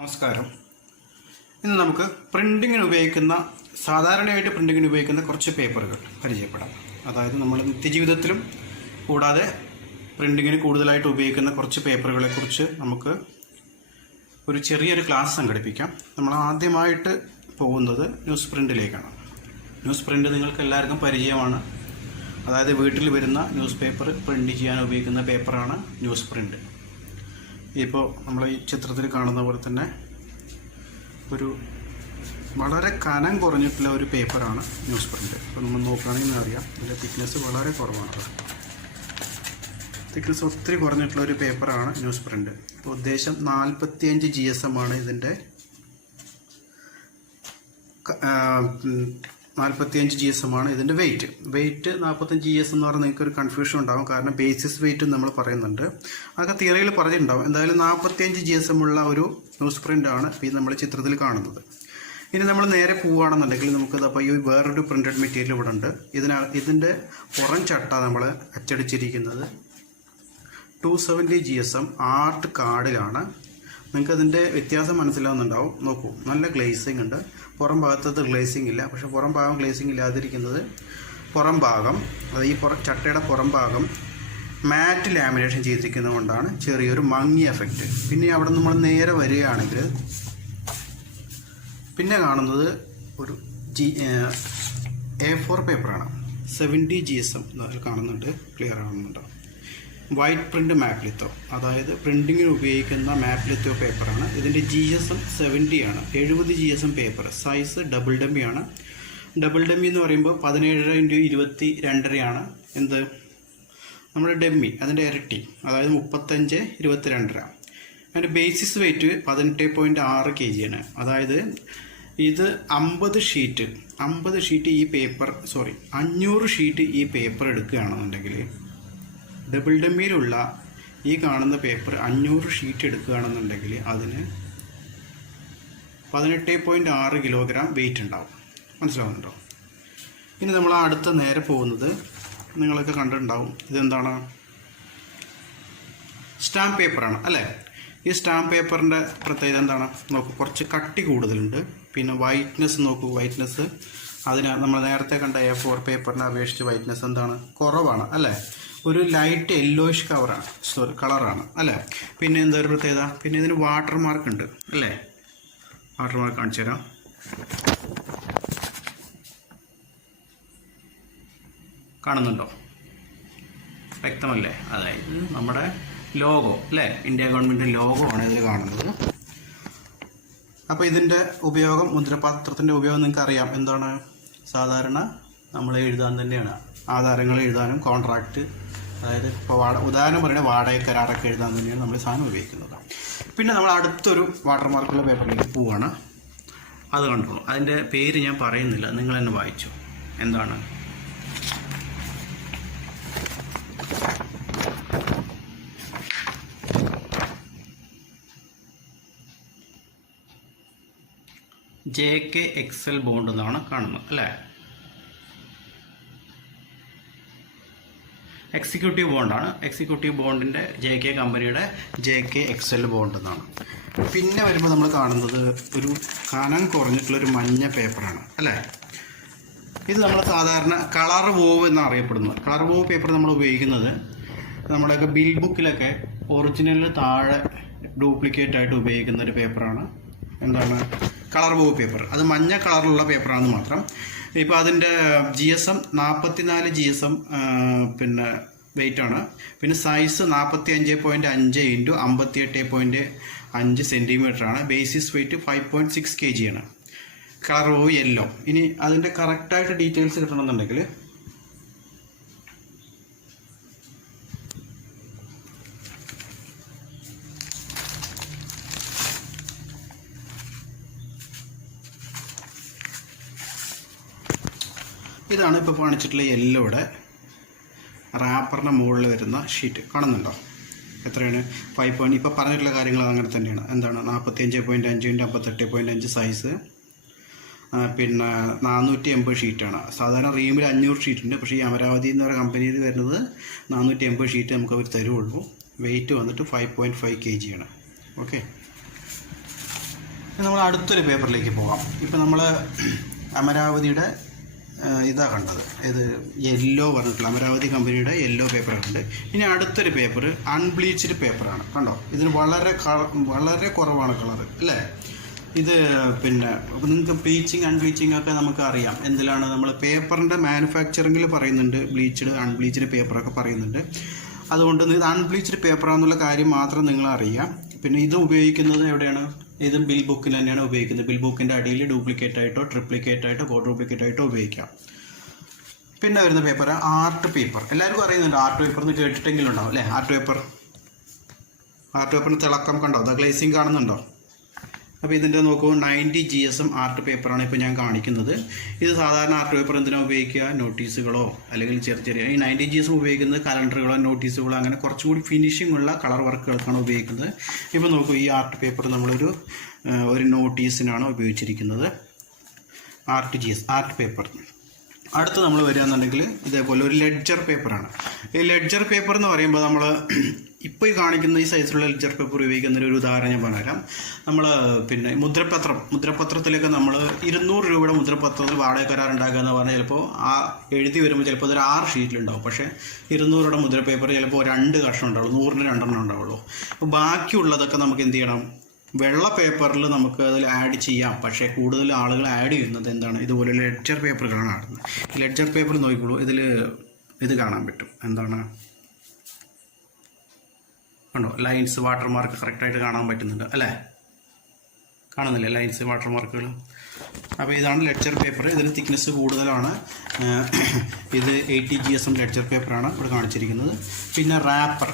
നമസ്കാരം. ഇന്ന് നമുക്ക് സാധാരണയായിട്ട് പ്രിന്റിങ്ങിന് ഉപയോഗിക്കുന്ന കുറച്ച് പേപ്പറുകൾ പരിചയപ്പെടാം. അതായത് നമ്മൾ നിത്യജീവിതത്തിലും കൂടാതെ പ്രിന്റിങ്ങിന് കൂടുതലായിട്ട് ഉപയോഗിക്കുന്ന കുറച്ച് പേപ്പറുകളെ കുറിച്ച് നമുക്ക് ഒരു ചെറിയൊരു ക്ലാസ് സംഘടിപ്പിക്കാം. നമ്മൾ ആദ്യമായിട്ട് പോകുന്നത് ന്യൂസ് പ്രിന്റിലേക്കാണ്. ന്യൂസ് പ്രിന്റ് നിങ്ങൾക്ക് എല്ലാവർക്കും പരിചയമാണ്. അതായത് വീട്ടിൽ വരുന്ന ന്യൂസ് പേപ്പർ പ്രിന്റ് ചെയ്യാൻ ഉപയോഗിക്കുന്ന പേപ്പറാണ് ന്യൂസ് പ്രിന്റ്. ഇപ്പോൾ നമ്മൾ ഈ ചിത്രത്തിൽ കാണുന്ന പോലെ തന്നെ ഒരു വളരെ കനം കുറഞ്ഞിട്ടുള്ള ഒരു പേപ്പറാണ് ന്യൂസ് പ്രിന്റ്. ഇപ്പോൾ നമ്മൾ നോക്കുകയാണെങ്കിൽ അറിയാം, ഇതിൻ്റെ തിക്നെസ് വളരെ കുറവാണ്. തിക്നെസ് ഒത്തിരി കുറഞ്ഞിട്ടുള്ള ഒരു പേപ്പറാണ് ന്യൂസ് പ്രിന്റ്. ഇപ്പോൾ ഉദ്ദേശം 45 GSM ആണ് ഇതിൻ്റെ 45 GSM ആണ് ഇതിൻ്റെ വെയിറ്റ്. 45 GSM എന്ന് പറഞ്ഞാൽ നിങ്ങൾക്കൊരു കൺഫ്യൂഷൻ ഉണ്ടാകും. കാരണം ബേസിസ് വെയിറ്റ് നമ്മൾ പറയുന്നുണ്ട്, അതൊക്കെ തിയറിയിൽ പറഞ്ഞിട്ടുണ്ടാവും. എന്തായാലും 45 GSM ഉള്ള ഒരു ന്യൂസ് പ്രിൻ്റാണ് ഈ നമ്മൾ ചിത്രത്തിൽ കാണുന്നത്. ഇനി നമ്മൾ നേരെ പോവുകയാണെന്നുണ്ടെങ്കിൽ നമുക്കത് അപ്പോൾ ഈ വേറൊരു പ്രിൻറ്റഡ് മെറ്റീരിയൽ ഇവിടെ ഉണ്ട്. ഇതിൻ്റെ പുറം ചട്ട നമ്മൾ അച്ചടിച്ചിരിക്കുന്നത് 270 GSM ആർട്ട് കാർഡിലാണ്. നിങ്ങൾക്കതിൻ്റെ വ്യത്യാസം മനസ്സിലാവുന്നുണ്ടാവും. നോക്കൂ, നല്ല ഗ്ലേസിംഗ് ഉണ്ട്. പുറം ഭാഗത്തത് ഗ്ലേസിംഗ് ഇല്ല. പക്ഷെ പുറം ഭാഗം ഗ്ലേസിംഗ് ഇല്ലാതിരിക്കുന്നത് പുറം ഭാഗം, അത് ഈ ചട്ടയുടെ പുറം ഭാഗം മാറ്റ് ലാമിനേഷൻ ചെയ്തിരിക്കുന്നത് കൊണ്ടാണ് ചെറിയൊരു മങ്ങിയ എഫക്റ്റ്. പിന്നെ അവിടെ നമ്മൾ നേരെ വരികയാണെങ്കിൽ പിന്നെ കാണുന്നത് ഒരു A4 പേപ്പറാണ്. 70 GSM കാണുന്നുണ്ട്, ക്ലിയർ ആകുന്നുണ്ടോ? വൈറ്റ് പ്രിൻ്റ് മാപ്പ് ലിത്തോ, അതായത് പ്രിൻറ്റിങ്ങിന് ഉപയോഗിക്കുന്ന മാപ്പ് ലിത്തോ പേപ്പറാണ്. ഇതിൻ്റെ GSM 70 ആണ്. 70 GSM paper. Size double dummy ആണ്. ഡബിൾ ഡമ്മി എന്ന് പറയുമ്പോൾ 17 × 22 ആണ്. എന്ത് നമ്മുടെ ഡമ്മി, അതിൻ്റെ ഇരട്ടി, അതായത് 35 × 22. അതിൻ്റെ ബേസിസ് വെയിറ്റ് 18.6 kg ആണ്. അതായത് ഇത് 50 ഷീറ്റ് ഈ പേപ്പർ 500 ഷീറ്റ് ഈ പേപ്പർ എടുക്കുകയാണെന്നുണ്ടെങ്കിൽ, ഡബിൾ ഡമ്മിയിലുള്ള ഈ കാണുന്ന പേപ്പർ 500 ഷീറ്റ് എടുക്കുകയാണെന്നുണ്ടെങ്കിൽ അതിന് 18.6 കിലോഗ്രാം വെയിറ്റ് ഉണ്ടാവും. മനസ്സിലാവുന്നുണ്ടോ? ഇനി നമ്മൾ അടുത്ത നേരെ പോകുന്നത് നിങ്ങളൊക്കെ കണ്ടിട്ടുണ്ടാവും. ഇതെന്താണ്? സ്റ്റാമ്പ് പേപ്പറാണ് അല്ലേ? ഈ സ്റ്റാമ്പ് പേപ്പറിൻ്റെ പ്രത്യേകത എന്താണ്? നോക്കൂ, കുറച്ച് കട്ടി കൂടുതലുണ്ട്. പിന്നെ വൈറ്റ്നെസ് നോക്കൂ, വൈറ്റ്നെസ് അതിന് നമ്മൾ നേരത്തെ കണ്ട A4 പേപ്പറിനെ അപേക്ഷിച്ച് വൈറ്റ്നെസ് എന്താണ്? കുറവാണ് അല്ലേ? ഒരു ലൈറ്റ് യെല്ലോയിഷ് കളറാണ് അല്ലേ? പിന്നെ എന്താ ഒരു പ്രത്യേകത? പിന്നെ ഇതിന് വാട്ടർ മാർക്ക് ഉണ്ട് അല്ലേ? വാട്ടർ മാർക്ക് കാണിച്ചു തരാം. കാണുന്നുണ്ടോ? വ്യക്തമല്ലേ? അതായത് നമ്മുടെ ലോഗോ അല്ലേ? ഇന്ത്യ ഗവൺമെൻറ് ലോഗോ ആണ് ഇതിൽ കാണുന്നത്. അപ്പോൾ ഇതിൻ്റെ ഉപയോഗം, മുദ്രപത്രത്തിൻ്റെ ഉപയോഗം നിങ്ങൾക്ക് അറിയാം. എന്താണ്? സാധാരണ നമ്മൾ എഴുതാൻ തന്നെയാണ്. ആധാരങ്ങൾ എഴുതാനും കോൺട്രാക്റ്റ്, അതായത് ഇപ്പോൾ ഉദാഹരണം പറയുന്നത് വാടക കരാറൊക്കെ എഴുതാൻ തന്നെയാണ് നമ്മൾ സാധനം ഉപയോഗിക്കുന്നത്. പിന്നെ നമ്മൾ അടുത്തൊരു വാട്ടർ മാർക്കുള്ള പേപ്പറിലേക്ക് പോവുകയാണ്. അത് കണ്ടോളൂ. അതിൻ്റെ പേര് ഞാൻ പറയുന്നില്ല, നിങ്ങൾ തന്നെ വായിച്ചു. എന്താണ്? JK XL ബോണ്ട് എന്നാണ് കാണുന്നത് അല്ലേ? എക്സിക്യൂട്ടീവ് ബോണ്ടാണ്. എക്സിക്യൂട്ടീവ് ബോണ്ടിൻ്റെ JK കമ്പനിയുടെ JK XL ബോണ്ട് എന്നാണ്. പിന്നെ വരുമ്പോൾ നമ്മൾ കാണുന്നത് ഒരു കനം കുറഞ്ഞിട്ടുള്ളൊരു മഞ്ഞ പേപ്പറാണ് അല്ലേ? ഇത് നമ്മൾ സാധാരണ കളർ വോവ് എന്നറിയപ്പെടുന്നു. കളർ വോവ് പേപ്പർ നമ്മൾ ഉപയോഗിക്കുന്നത് നമ്മുടെയൊക്കെ ബിൽ ബുക്കിലൊക്കെ ഒറിജിനലിന് താഴെ ഡ്യൂപ്ലിക്കേറ്റ് ആയിട്ട് ഉപയോഗിക്കുന്ന ഒരു പേപ്പറാണ്. എന്താണ്? Colour wove paper. അത് മഞ്ഞ കളറിലുള്ള പേപ്പറാണെന്ന് മാത്രം. ഇപ്പോൾ അതിൻ്റെ GSM 44 GSM പിന്നെ വെയിറ്റാണ്. പിന്നെ സൈസ് 45.5 × 58.5 സെൻറ്റിമീറ്ററാണ്. ബേസിസ് വെയിറ്റ് 5.6 kg ആണ്. Colour wove yellow. ഇനി അതിൻ്റെ കറക്റ്റായിട്ട് ഡീറ്റെയിൽസ് കിട്ടണമെന്നുണ്ടെങ്കിൽ ഇതാണ് ഇപ്പോൾ കാണിച്ചിട്ടുള്ള യെല്ലോയുടെ റാപ്പറിൻ്റെ മുകളിൽ വരുന്ന ഷീറ്റ്. കാണുന്നുണ്ടോ? എത്രയാണ്? 5. ഇപ്പോൾ പറഞ്ഞിട്ടുള്ള കാര്യങ്ങൾ അങ്ങനെ തന്നെയാണ്. എന്താണ്? 45.5 × 58.5 സൈസ്. പിന്നെ 480 ഷീറ്റാണ്. സാധാരണ റീമിൽ 500 ഷീറ്റ് ഉണ്ട്. പക്ഷേ ഈ അമരാവതി എന്ന് പറയുന്ന കമ്പനിയിൽ വരുന്നത് 480 ഷീറ്റ് നമുക്ക് അവർ തരുള്ളൂ. വെയിറ്റ് വന്നിട്ട് 5.5 kg ആണ്. ഓക്കെ. നമ്മൾ അടുത്തൊരു പേപ്പറിലേക്ക് പോകാം. ഇപ്പം നമ്മൾ അമരാവതിയുടെ ഇതാ കണ്ടത്, ഇത് യെല്ലോ പറഞ്ഞിട്ടുള്ള അമരാവതി കമ്പനിയുടെ യെല്ലോ പേപ്പർ ഉണ്ട്. ഇനി അടുത്തൊരു പേപ്പർ അൺബ്ലീച്ച്ഡ് പേപ്പറാണ്. കണ്ടോ, ഇതിന് വളരെ കുറവാണ് കളർ അല്ലേ. ഇത് പിന്നെ നിങ്ങൾക്ക് ബ്ലീച്ചിങ് അൺബ്ലീച്ചിങ് ഒക്കെ നമുക്ക് അറിയാം. എന്തിലാണ് നമ്മൾ പേപ്പറിൻ്റെ മാനുഫാക്ചറിങ്ങിൽ പറയുന്നുണ്ട്, ബ്ലീച്ച്ഡ് അൺബ്ലീച്ച്ഡ് പേപ്പറൊക്കെ പറയുന്നുണ്ട്. അതുകൊണ്ട് ഇത് അൺബ്ലീച്ച്ഡ് പേപ്പറാണെന്നുള്ള കാര്യം മാത്രം നിങ്ങൾ അറിയാം. പിന്നെ ഇത് ഉപയോഗിക്കുന്നത് എവിടെയാണ്? ഇതും ബിൽ ബുക്കിൽ തന്നെയാണ് ഉപയോഗിക്കുന്നത്. ബിൽ ബുക്കിൻ്റെ അടിയിൽ ഡ്യൂപ്ലിക്കേറ്റ് ആയിട്ടോ ട്രിപ്ലിക്കേറ്റ് ആയിട്ടോ ക്വാഡ്രൂപ്ലിക്കേറ്റ് ആയിട്ടോ ഉപയോഗിക്കാം. പിന്നെ വരുന്ന പേപ്പർ ആർട്ട് പേപ്പർ. എല്ലാവർക്കും അറിയുന്നുണ്ട് ആർട്ട് പേപ്പർ എന്ന് കേട്ടിട്ടെങ്കിലും ഉണ്ടാവും അല്ലേ. ആർട്ട് പേപ്പറിന് തിളക്കം കണ്ടോ, ഗ്ലേസിങ് കാണുന്നുണ്ടോ? അപ്പോൾ ഇതിൻ്റെ നോക്കൂ, 90 GSM ആർട്ട് പേപ്പറാണ് ഇപ്പോൾ ഞാൻ കാണിക്കുന്നത്. ഇത് സാധാരണ ആർട്ട് പേപ്പർ എന്തിനാണ് ഉപയോഗിക്കുക? നോട്ടീസുകളോ അല്ലെങ്കിൽ ചെറിയ ഈ 90 GSM ഉപയോഗിക്കുന്നത് കലണ്ടറുകളോ നോട്ടീസുകളോ അങ്ങനെ കുറച്ചും കൂടി ഫിനിഷിംഗ് ഉള്ള കളർ വർക്കുകൾക്കാണ് ഉപയോഗിക്കുന്നത്. ഇപ്പോൾ നോക്കൂ, ഈ ആർട്ട് പേപ്പർ നമ്മളൊരു നോട്ടീസിനാണ് ഉപയോഗിച്ചിരിക്കുന്നത്. Art paper. അടുത്ത് നമ്മൾ വരികയാണെന്നുണ്ടെങ്കിൽ ഇതേപോലെ ഒരു ലെഡ്ജർ പേപ്പറാണ്. ഈ ലെഡ്ജർ പേപ്പർ എന്ന് പറയുമ്പോൾ നമ്മൾ ഇപ്പോൾ ഈ കാണിക്കുന്ന ഈ സൈസിലുള്ള ലെഡ്ജർ പേപ്പർ ഉപയോഗിക്കുന്നതിന് ഒരു ഉദാഹരണം ഞാൻ പറഞ്ഞുതരാം. നമ്മൾ പിന്നെ മുദ്രപത്രത്തിലൊക്കെ നമ്മൾ 200 രൂപയുടെ മുദ്രപത്രത്തിൽ വാടക കരാർ ഉണ്ടാക്കുക എന്ന് പറഞ്ഞാൽ ചിലപ്പോൾ ആ എഴുതി വരുമ്പോൾ ചിലപ്പോൾ അതൊരു 6 ഷീറ്റിലുണ്ടാവും. പക്ഷേ 200 രൂപയുടെ മുദ്ര പേപ്പർ ചിലപ്പോൾ 2 കഷ്ണം ഉണ്ടാവുള്ളൂ, 100-ന് 2 ഉണ്ടാവുള്ളൂ. അപ്പോൾ ബാക്കിയുള്ളതൊക്കെ നമുക്ക് എന്ത് ചെയ്യണം? വെള്ള പേപ്പറിൽ നമുക്ക് അതിൽ ആഡ് ചെയ്യാം. പക്ഷേ കൂടുതൽ ആളുകൾ ആഡ് ചെയ്യുന്നത് എന്താണ്? ഇതുപോലെ ലെഡ്ജർ പേപ്പറുകളാണ് ആടുന്നത്. ലെഡ്ജർ പേപ്പർ നോക്കിക്കോളൂ, ഇത് കാണാൻ പറ്റും. എന്താണ് കണ്ടോ, ലൈൻസ് വാട്ടർമാർക്ക് കറക്റ്റായിട്ട് കാണാൻ പറ്റുന്നുണ്ട് അല്ലേ? കാണുന്നില്ലേ ലൈൻസ് വാട്ടർമാർക്കുകൾ? അപ്പോൾ ഇതാണ് ലെഡ്ജർ പേപ്പർ. ഇതിന് തിക്നെസ് കൂടുതലാണ്. ഇത് 80 GSM ലെഡ്ജർ പേപ്പറാണ് ഇവിടെ കാണിച്ചിരിക്കുന്നത്. പിന്നെ റാപ്പർ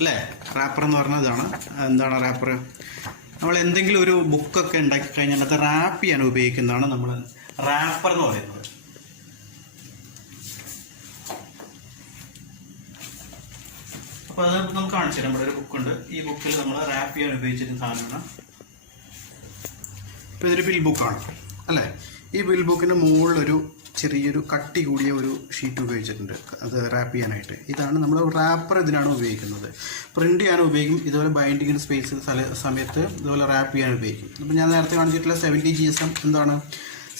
അല്ലേ. റാപ്പർ എന്ന് പറഞ്ഞാൽ ഇതാണ്. എന്താണ് റാപ്പർ? നമ്മൾ എന്തെങ്കിലും ഒരു ബുക്കൊക്കെ ഉണ്ടാക്കി കഴിഞ്ഞാൽ അത് റാപ്പ് ചെയ്യാൻ ഉപയോഗിക്കുന്നതാണ് നമ്മൾ റാപ്പർ എന്ന് പറയുന്നത്. അപ്പോൾ അത് നമുക്ക് കാണിച്ചു തരാം. നമ്മുടെ ഒരു ബുക്കുണ്ട്. ഈ ബുക്കിൽ നമ്മൾ റാപ്പ് ചെയ്യാൻ ഉപയോഗിച്ചിരുന്ന സാധനമാണ്. ഇപ്പോൾ ഇതൊരു ബിൽ ബുക്കാണ് അല്ലേ. ഈ ബിൽ ബുക്കിന് മുകളിലൊരു ചെറിയൊരു കട്ടി കൂടിയ ഒരു ഷീറ്റ് ഉപയോഗിച്ചിട്ടുണ്ട് അത് റാപ്പ് ചെയ്യാനായിട്ട്. ഇതാണ് നമ്മൾ റാപ്പർ. ഇതിനാണ് ഉപയോഗിക്കുന്നത്. പ്രിൻ്റ് ചെയ്യാൻ ഉപയോഗിക്കും. ഇതുപോലെ ബൈൻഡിങ്ങിന് സ്പേസ് സമയത്ത് ഇതുപോലെ റാപ്പ് ചെയ്യാൻ ഉപയോഗിക്കും. അപ്പോൾ ഞാൻ നേരത്തെ കാണിച്ചിട്ടുള്ള 70 GSM എന്താണ്?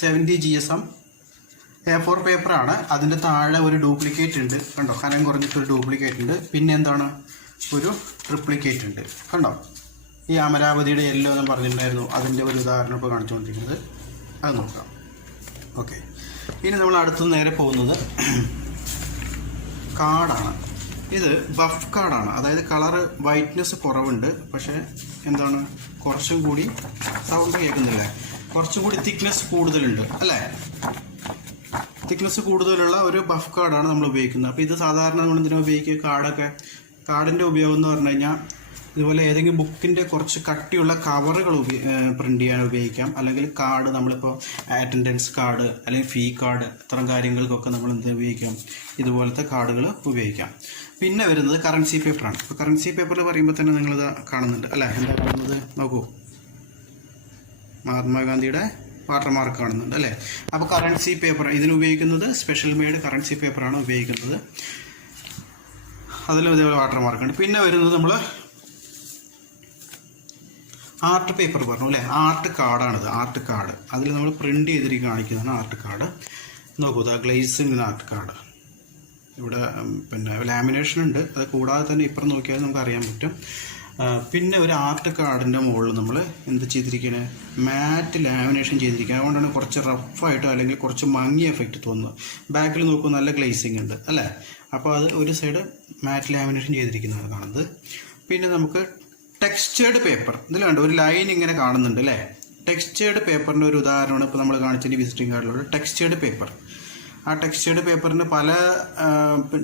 70 GSM A4 പേപ്പറാണ്. അതിൻ്റെ താഴെ ഒരു ഡ്യൂപ്ലിക്കേറ്റ് ഉണ്ട് കണ്ടോ, കനം കുറഞ്ഞിട്ടൊരു ഡ്യൂപ്ലിക്കേറ്റ് ഉണ്ട്. പിന്നെ എന്താണ്? ഒരു ട്രിപ്ലിക്കേറ്റ് ഉണ്ട് കണ്ടോ. ഈ അമരാവതിയുടെ യെല്ലോ എന്ന് പറഞ്ഞിട്ടുണ്ടായിരുന്നു, അതിൻ്റെ ഒരു ഉദാഹരണം ഇപ്പോൾ കാണിച്ചുകൊണ്ടിരിക്കുന്നത്. അത് നോക്കാം. ഓക്കെ, ഇനി നമ്മൾ അടുത്ത് നേരെ പോകുന്നത് കാർഡാണ്. ഇത് ബഫ് കാർഡാണ്. അതായത് കളറ് വൈറ്റ്നെസ് കുറവുണ്ട്, പക്ഷേ എന്താണ് കുറച്ചും കൂടി സൗണ്ട് കേൾക്കുന്നില്ലേ, കുറച്ചും കൂടി തിക്നെസ് കൂടുതലുണ്ട് അല്ലേ. തിക്നെസ് കൂടുതലുള്ള ഒരു ബഫ് കാർഡാണ് നമ്മൾ ഉപയോഗിക്കുന്നത്. അപ്പോൾ ഇത് സാധാരണ നമ്മൾ എന്തിനാണ് ഉപയോഗിക്കുക? കാർഡിൻ്റെ ഉപയോഗം എന്ന് പറഞ്ഞു കഴിഞ്ഞാൽ ഇതുപോലെ ഏതെങ്കിലും ബുക്കിൻ്റെ കുറച്ച് കട്ടിയുള്ള കവറുകൾ പ്രിൻ്റ് ചെയ്യാൻ ഉപയോഗിക്കാം. അല്ലെങ്കിൽ കാർഡ് നമ്മളിപ്പോൾ അറ്റൻഡൻസ് കാർഡ് അല്ലെങ്കിൽ ഫീ കാർഡ് ഇത്തരം കാര്യങ്ങൾക്കൊക്കെ നമ്മൾ എന്ത് ഉപയോഗിക്കാം? ഇതുപോലത്തെ കാർഡുകൾ ഉപയോഗിക്കാം. പിന്നെ വരുന്നത് കറൻസി പേപ്പറാണ്. ഇപ്പോൾ കറൻസി പേപ്പറിൽ പറയുമ്പോൾ തന്നെ നിങ്ങളിത് കാണുന്നുണ്ട് അല്ലേ. എന്താ കാണുന്നത് നോക്കൂ, മഹാത്മാഗാന്ധിയുടെ വാട്ടർമാർക്ക് കാണുന്നുണ്ട് അല്ലേ. അപ്പോൾ കറൻസി പേപ്പർ ഇതിന് ഉപയോഗിക്കുന്നത് സ്പെഷ്യൽ മെയ്ഡ് കറൻസി പേപ്പറാണ് ഉപയോഗിക്കുന്നത്. അതിലും ഇതേപോലെ വാട്ടർമാർക്കുണ്ട്. പിന്നെ വരുന്നത് നമ്മൾ ആർട്ട് പേപ്പർ പറഞ്ഞു അല്ലേ. ആർട്ട് കാർഡാണിത്. ആർട്ട് കാർഡ് അതിൽ നമ്മൾ പ്രിൻ്റ് ചെയ്തിരിക്കും കാണിക്കുന്നതാണ് ആർട്ട് കാർഡ്. നോക്കൂ, ഗ്ലേസിംഗ് ആർട്ട് കാർഡ്. ഇവിടെ പിന്നെ ലാമിനേഷൻ ഉണ്ട്. അത് കൂടാതെ തന്നെ ഇപ്പുറം നോക്കിയാൽ നമുക്ക് അറിയാൻ പറ്റും. പിന്നെ ഒരു ആർട്ട് കാർഡിൻ്റെ മുകളിൽ നമ്മൾ എന്ത് ചെയ്തിരിക്കുന്നത്? മാറ്റ് ലാമിനേഷൻ ചെയ്തിരിക്കുക. അതുകൊണ്ടാണ് കുറച്ച് റഫായിട്ടോ അല്ലെങ്കിൽ കുറച്ച് മങ്ങിയ എഫക്റ്റ് തോന്നുന്നത്. ബാക്കിൽ നോക്കൂ, നല്ല ഗ്ലേസിംഗ് ഉണ്ട് അല്ലേ. അപ്പോൾ അത് ഒരു സൈഡ് മാറ്റ് ലാമിനേഷൻ ചെയ്തിരിക്കുന്നതാണ് കാണുന്നത്. പിന്നെ നമുക്ക് ടെക്സ്റ്റേർഡ് പേപ്പർ. ഇതിൽ കണ്ടു ഒരു ലൈൻ ഇങ്ങനെ കാണുന്നുണ്ട് അല്ലേ. ടെക്സ്റ്റേർഡ് പേപ്പറിൻ്റെ ഒരു ഉദാഹരണമാണ് ഇപ്പോൾ നമ്മൾ കാണിച്ചതിന് വിസിറ്റിംഗ് കാർഡിലുള്ള ടെക്സ്റ്റേർഡ് പേപ്പർ. ആ ടെക്സ്റ്റേർഡ് പേപ്പറിന് പല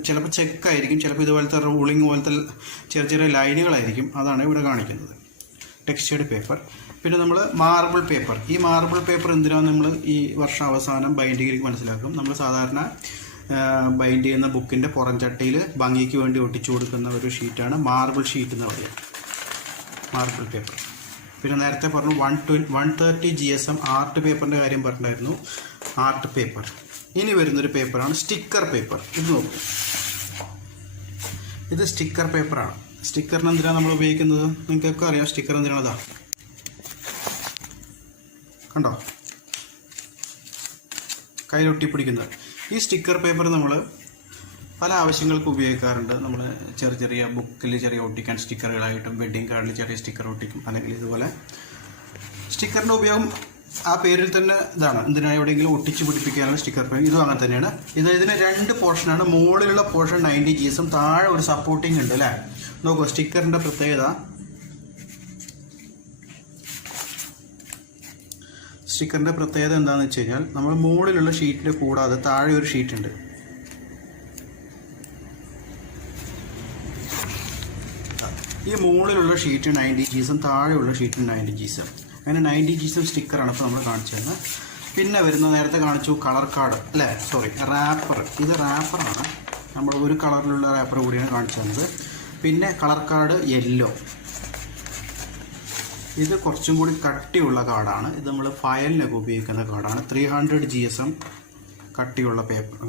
ചിലപ്പോൾ ചെക്കായിരിക്കും, ചിലപ്പോൾ ഇതുപോലത്തെ റൂളിങ് പോലത്തെ ചെറിയ ലൈനുകളായിരിക്കും. അതാണ് ഇവിടെ കാണിക്കുന്നത് ടെക്സ്റ്റേർഡ് പേപ്പർ. പിന്നെ നമ്മൾ മാർബിൾ പേപ്പർ. ഈ മാർബിൾ പേപ്പർ എന്തിനാണ് നമ്മൾ ഈ വർഷം അവസാനം ബൈൻഡിങ്ങിലേക്ക് മനസ്സിലാക്കും. നമ്മൾ സാധാരണ ബൈൻഡ് ചെയ്യുന്ന ബുക്കിൻ്റെ പുറംചട്ടയിൽ ഭംഗിക്ക് വേണ്ടി ഒട്ടിച്ചു കൊടുക്കുന്ന ഒരു ഷീറ്റാണ് മാർബിൾ ഷീറ്റ് എന്ന് പറയുന്നത്, മാർബിൾ പേപ്പർ. പിന്നെ നേരത്തെ പറഞ്ഞു 130 GSM ആർട്ട് പേപ്പറിൻ്റെ കാര്യം പറഞ്ഞിട്ടുണ്ടായിരുന്നു. Art paper. ഇനി വരുന്നൊരു പേപ്പറാണ് സ്റ്റിക്കർ പേപ്പർ. ഇത് നോക്കും, ഇത് സ്റ്റിക്കർ പേപ്പറാണ്. സ്റ്റിക്കറിന് എന്തിനാണ് നമ്മൾ ഉപയോഗിക്കുന്നത്? നിങ്ങൾക്കൊക്കെ അറിയാം സ്റ്റിക്കർ എന്തിനാണ്. കണ്ടോ, കയ്യിലൊട്ടിപ്പിടിക്കുന്നത്. ഈ സ്റ്റിക്കർ പേപ്പർ നമ്മൾ പല ആവശ്യങ്ങൾക്ക് ഉപയോഗിക്കാറുണ്ട്. നമ്മൾ ചെറിയ ചെറിയ ബുക്കിൽ ചെറിയ ഒട്ടിക്കാൻ സ്റ്റിക്കറുകളായിട്ടും, വെഡ്ഡിങ് കാർഡിൽ ചെറിയ സ്റ്റിക്കർ ഒട്ടിക്കും. അല്ലെങ്കിൽ ഇതുപോലെ സ്റ്റിക്കറിൻ്റെ ഉപയോഗം ആ പേരിൽ തന്നെ ഇതാണ്, എന്തിനാ എവിടെയെങ്കിലും ഒട്ടിച്ച് പിടിപ്പിക്കാനുള്ള സ്റ്റിക്കർ പേപ്പർ. ഇതും അങ്ങനെ തന്നെയാണ്. ഇതിന് 2 പോർഷനാണ്. മുകളിലുള്ള പോർഷൻ 90 Gs താഴെ ഒരു സപ്പോർട്ടിങ് ഉണ്ട് അല്ലേ. നോക്കൂ സ്റ്റിക്കറിൻ്റെ പ്രത്യേകത. സ്റ്റിക്കറിൻ്റെ പ്രത്യേകത എന്താണെന്ന് വെച്ച് കഴിഞ്ഞാൽ, നമ്മൾ മുകളിലുള്ള ഷീറ്റിൻ്റെ കൂടാതെ താഴെ ഒരു ഷീറ്റ് ഉണ്ട്. ഈ മുകളിലുള്ള ഷീറ്റ് 90 Gs, താഴെയുള്ള ഷീറ്റ് 90 Gs. അങ്ങനെ 90 Gs സ്റ്റിക്കറാണ് ഇപ്പോൾ നമ്മൾ കാണിച്ചു തരുന്നത്. പിന്നെ വരുന്ന നേരത്തെ കാണിച്ചു കളർ കാർഡ് അല്ലേ, സോറി റാപ്പർ. ഇത് റാപ്പറാണ്, നമ്മൾ ഒരു കളറിലുള്ള റാപ്പർ കൂടിയാണ് കാണിച്ചു തന്നത്. പിന്നെ കളർ കാർഡ് യെല്ലോ, ഇത് കുറച്ചും കൂടി കട്ടിയുള്ള കാർഡാണ്. ഇത് നമ്മൾ ഫയലിനൊക്കെ ഉപയോഗിക്കുന്ന കാർഡാണ്. 300 Gs കട്ടിയുള്ള പേപ്പർ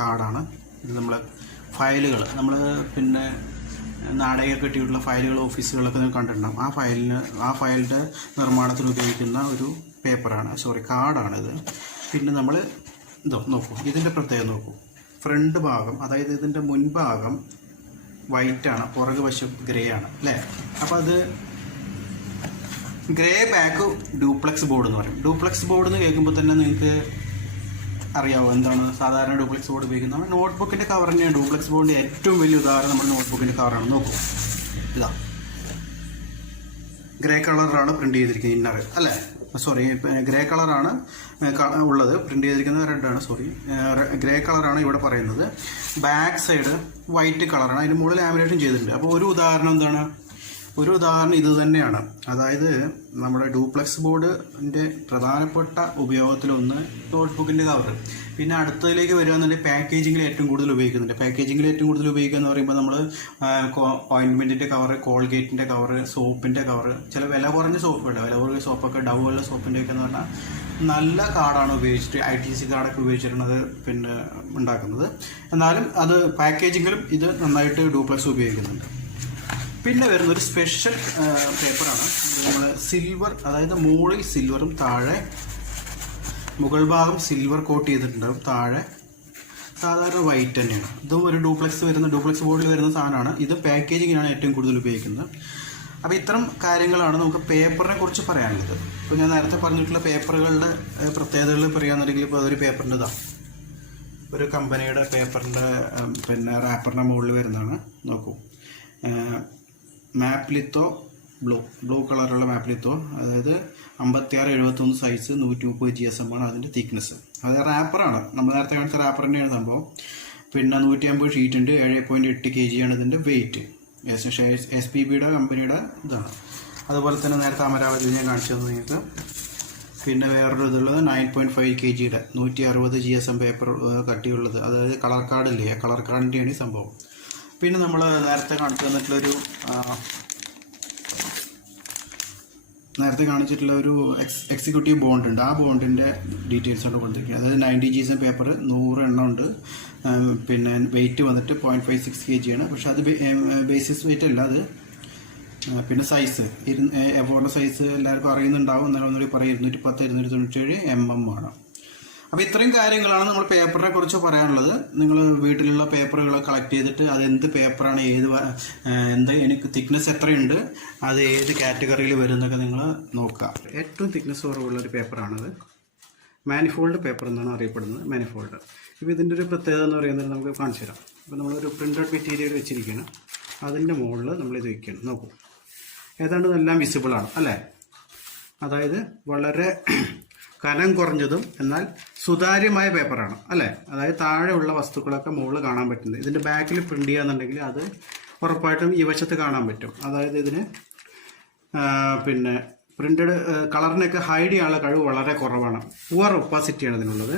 കാർഡാണ്. ഇത് നമ്മൾ ഫയലുകൾ, നമ്മൾ പിന്നെ നാടകമൊക്കെ കിട്ടിയിട്ടുള്ള ഫയലുകൾ ഓഫീസുകളൊക്കെ നിങ്ങൾ കണ്ടിട്ടുണ്ടാകും. ആ ഫയലിൻ്റെ നിർമ്മാണത്തിന് ഉപയോഗിക്കുന്ന ഒരു പേപ്പറാണ്, സോറി കാർഡാണിത്. പിന്നെ നമ്മൾ ഇതോ നോക്കൂ, ഇതിൻ്റെ പ്രത്യേകത നോക്കൂ. ഫ്രണ്ട് ഭാഗം, അതായത് ഇതിൻ്റെ മുൻഭാഗം വൈറ്റാണ്, പുറകു വശം ഗ്രേ ആണ് അല്ലേ. അപ്പോൾ അത് ഗ്രേ ബാക്ക് ഡ്യൂപ്ലെക്സ് ബോർഡ് എന്ന് പറയും. ഡ്യൂപ്ലെക്സ് ബോർഡ് എന്ന് കേൾക്കുമ്പോൾ തന്നെ നിങ്ങൾക്ക് അറിയാവോ എന്താണ് സാധാരണ ഡ്യൂപ്ലെക്സ് ബോർഡ് ഉപയോഗിക്കുന്നത്. നമ്മൾ നോട്ട്ബുക്കിൻ്റെ കവർ തന്നെയാണ് ഡ്യൂപ്ലെക്സ് ബോർഡിൻ്റെ ഏറ്റവും വലിയ ഉദാഹരണം. നമ്മുടെ നോട്ട്ബുക്കിൻ്റെ കവറാണ്. നോക്കൂ, ഇതാ ഗ്രേ കളറാണ് പ്രിന്റ് ചെയ്തിരിക്കുന്നത് ഇന്നർ അല്ലേ, സോറി ഗ്രേ കളറാണ് ഉള്ളത്. പ്രിന്റ് ചെയ്തിരിക്കുന്നത് റെഡാണ്, സോറി ഗ്രേ കളറാണ് ഇവിടെ പറയുന്നത്. ബാക്ക് സൈഡ് വൈറ്റ് കളറാണ്, അതിന് മുകളിൽ ലാമിനേഷൻ ചെയ്തിട്ടുണ്ട്. അപ്പോൾ ഒരു ഉദാഹരണം എന്താണ്, ഒരു ഉദാഹരണം ഇത് തന്നെയാണ്. അതായത് നമ്മുടെ ഡ്യൂപ്ലെക്സ് ബോർഡിൻ്റെ പ്രധാനപ്പെട്ട ഉപയോഗത്തിലൊന്ന് നോട്ട്ബുക്കിൻ്റെ കവർ. പിന്നെ അടുത്തതിലേക്ക് വരികയാണെന്നുണ്ടെങ്കിൽ പാക്കേജിങ്ങിൽ ഏറ്റവും കൂടുതൽ ഉപയോഗിക്കുന്നുണ്ട്. പാക്കേജിങ്ങിൽ ഏറ്റവും കൂടുതൽ ഉപയോഗിക്കുക എന്ന് പറയുമ്പോൾ നമ്മൾ ഓയിൻമെൻറ്റിൻ്റെ കവർ, കോൾഗേറ്റിൻ്റെ കവർ, സോപ്പിൻ്റെ കവർ, ചില വില കുറഞ്ഞ സോപ്പുണ്ട്, വില കുറഞ്ഞ സോപ്പൊക്കെ ഡവുള്ള സോപ്പിൻ്റെയൊക്കെ എന്ന് പറഞ്ഞാൽ നല്ല കാർഡാണ് ഉപയോഗിച്ചിട്ട്, ITC കാർഡൊക്കെ ഉപയോഗിച്ചിട്ടാണ് പിന്നെ ഉണ്ടാക്കുന്നത്. എന്നാലും അത് പാക്കേജിങ്ങിലും ഇത് നന്നായിട്ട് ഡ്യൂപ്ലെക്സ് ഉപയോഗിക്കുന്നുണ്ട്. പിന്നെ വരുന്നൊരു സ്പെഷ്യൽ പേപ്പറാണ്. നമ്മൾ സിൽവർ, അതായത് മുകളിൽ സിൽവറും താഴെ മുകൾ ഭാഗം സിൽവർ കോട്ട് ചെയ്തിട്ടുണ്ടാവും, താഴെ സാധാരണ വൈറ്റ് തന്നെയാണ്. ഇതും ഒരു ഡ്യൂപ്ലെക്സ് ബോർഡിൽ വരുന്ന സാധനമാണ്. ഇത് പാക്കേജിങ്ങിനാണ് ഏറ്റവും കൂടുതൽ ഉപയോഗിക്കുന്നത്. അപ്പോൾ ഇത്തരം കാര്യങ്ങളാണ് നമുക്ക് പേപ്പറിനെ കുറിച്ച് പറയാനുള്ളത്. ഇപ്പോൾ ഞാൻ നേരത്തെ പറഞ്ഞിട്ടുള്ള പേപ്പറുകളുടെ പ്രത്യേകതകൾ പറയുകയാണെന്നുണ്ടെങ്കിൽ, ഇപ്പോൾ അതൊരു പേപ്പറിൻ്റെ ഇതാണ്, ഒരു കമ്പനിയുടെ പേപ്പറിൻ്റെ പിന്നെ റാപ്പറിൻ്റെ മുകളിൽ വരുന്നതാണ്. നോക്കൂ, മാപ്ലിത്തോ ബ്ലൂ കളറുള്ള മാപ്ലിത്തോ, അതായത് 56-71 സൈസ്, 130 GSM ആണ് അതിൻ്റെ തിക്നെസ്. അത് റാപ്പറാണ്, നമ്മൾ നേരത്തെ കാണിച്ച റാപ്പർ തന്നെയാണ് സംഭവം. പിന്നെ 150 ഷീറ്റ് ഉണ്ട്, 7.8 kg ആണ് ഇതിൻ്റെ വെയിറ്റ്. SPBയുടെ കമ്പനിയുടെ ഇതാണ്. അതുപോലെ തന്നെ നേരത്തെ അമരാവതി ഞാൻ കാണിച്ചു തന്നു നിങ്ങൾക്ക്. പിന്നെ വേറൊരു ഇതുള്ളത് 9.5 kgയുടെ 160 GSM പേപ്പർ കട്ടിയുള്ളത്, അതായത് കളർ കാർഡില്ലേ, ആ കളർ കാർഡിൻ്റെയാണ് ഈ സംഭവം. പിന്നെ നമ്മൾ നേരത്തെ കാണിച്ചിട്ടുള്ള ഒരു എക്സിക്യൂട്ടീവ് ബോണ്ട് ഉണ്ട്. ആ ബോണ്ടിൻ്റെ ഡീറ്റെയിൽസ് ആണ് കൊടുത്തിരിക്കുന്നത്. അതായത് 90 GSM പേപ്പർ 100 എണ്ണം ഉണ്ട്. പിന്നെ വെയിറ്റ് വന്നിട്ട് 0.56 kg ആണ്. പക്ഷെ അത് ബേസിസ് വെയിറ്റ് അല്ല അത്. പിന്നെ സൈസ് എവോയുടെ സൈസ് എല്ലാവർക്കും അറിയുന്നുണ്ടാവും, എന്നാലും ഒന്നുകൂടി പറയും, 210-297 mm ആണ്. അപ്പോൾ ഇത്രയും കാര്യങ്ങളാണ് നമ്മൾ പേപ്പറിനെ കുറിച്ച് പറയാനുള്ളത്. നിങ്ങൾ വീട്ടിലുള്ള പേപ്പറുകൾ കളക്ട് ചെയ്തിട്ട് അതെന്ത് പേപ്പറാണ്, എനിക്ക് തിക്നെസ് എത്രയുണ്ട്, അത് ഏത് കാറ്റഗറിയിൽ വരുന്നൊക്കെ നിങ്ങൾ നോക്കുക. ഏറ്റവും തിക്നെസ് കുറവുള്ളൊരു പേപ്പറാണത്. മാനിഫോൾഡ് പേപ്പർ എന്നാണ് അറിയപ്പെടുന്നത്, മാനിഫോൾഡ്. ഇപ്പോൾ ഇതിൻ്റെ ഒരു പ്രത്യേകത എന്ന് പറയുന്നത് നമുക്ക് കാണിച്ചു തരാം. അപ്പോൾ നമ്മളൊരു പ്രിൻ്റഡ് മെറ്റീരിയൽ വെച്ചിരിക്കുകയാണ്, അതിൻ്റെ മുകളിൽ നമ്മളിത് വയ്ക്കണം. നോക്കൂ, ഏതാണ്ട് എല്ലാം വിസിബിളാണ് അല്ലേ. അതായത് വളരെ കനം കുറഞ്ഞതും എന്നാൽ സുതാര്യമായ പേപ്പറാണ് അല്ലേ. അതായത് താഴെയുള്ള വസ്തുക്കളൊക്കെ മുകളിൽ കാണാൻ പറ്റുന്നത്. ഇതിൻ്റെ ബാക്കിൽ പ്രിൻ്റ് ചെയ്യാന്നുണ്ടെങ്കിൽ അത് ഉറപ്പായിട്ടും ഈ വശത്ത് കാണാൻ പറ്റും. അതായത് ഇതിന് പിന്നെ പ്രിൻ്റഡ് കളറിനൊക്കെ ഹൈഡ് ചെയ്യാനുള്ള കഴിവ് വളരെ കുറവാണ്. പുവർ ഒപ്പാസിറ്റിയാണ് ഇതിനുള്ളത്.